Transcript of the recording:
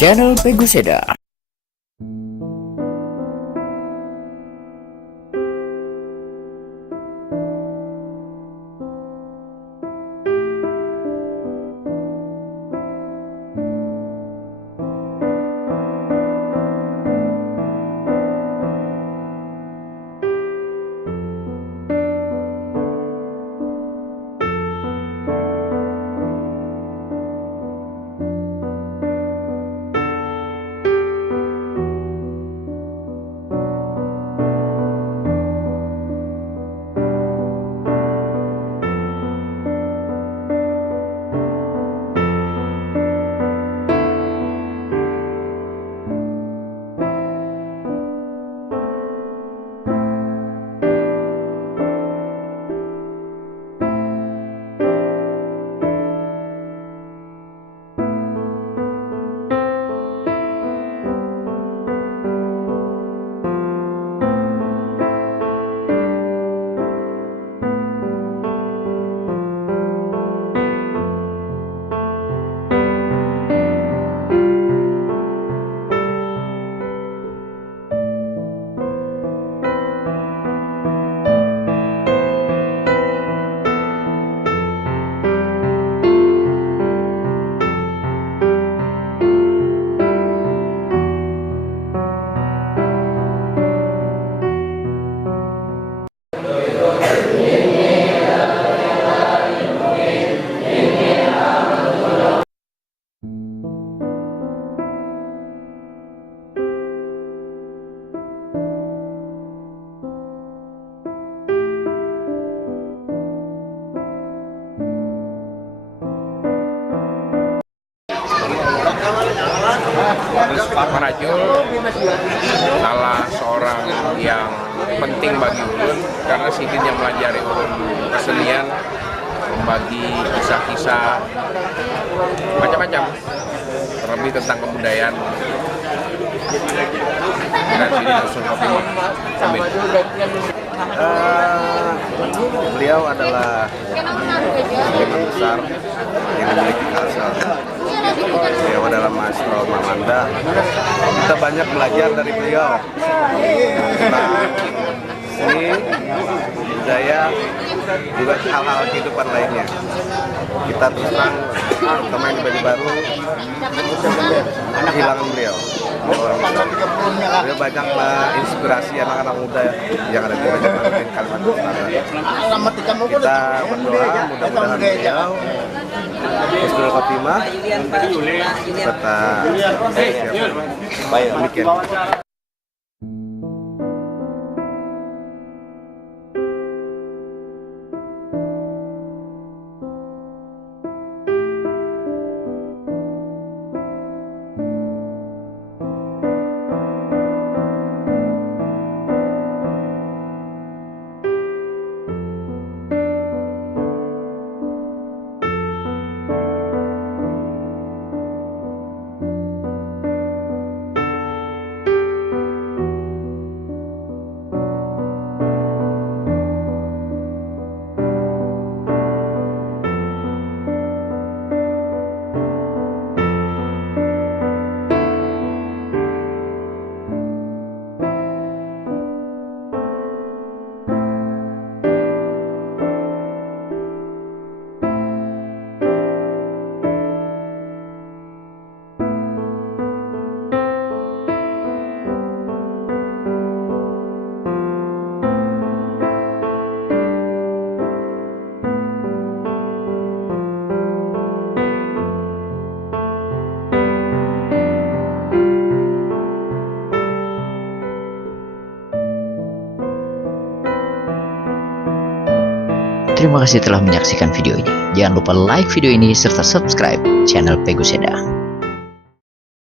channel Peguseda. Pak Manajul salah seorang yang penting bagi Ulun karena Sidin yang melajari Ulun kesenian, membagi kisah-kisah macam-macam, terlebih tentang kebudayaan dan Sidin Usul Khotimah. Amin. Beliau adalah seniman besar yang memiliki kalsel. Beliau adalah maestro Mamanda. Kita banyak belajar dari beliau tentang seni, budaya, juga hal-hal kehidupan lainnya. Kita terus terang, terutama yang di Bali Baru, kehilangan beliau. Beliau banyak menginspirasi anak-anak muda yang ada di Banjarmasin dan Kalimantan Utara. Kita berdoa mudah-mudahan beliau Husnul Khotimah serta baik demikian. Terima kasih telah menyaksikan video ini. Jangan lupa like video ini serta subscribe channel Peguseda.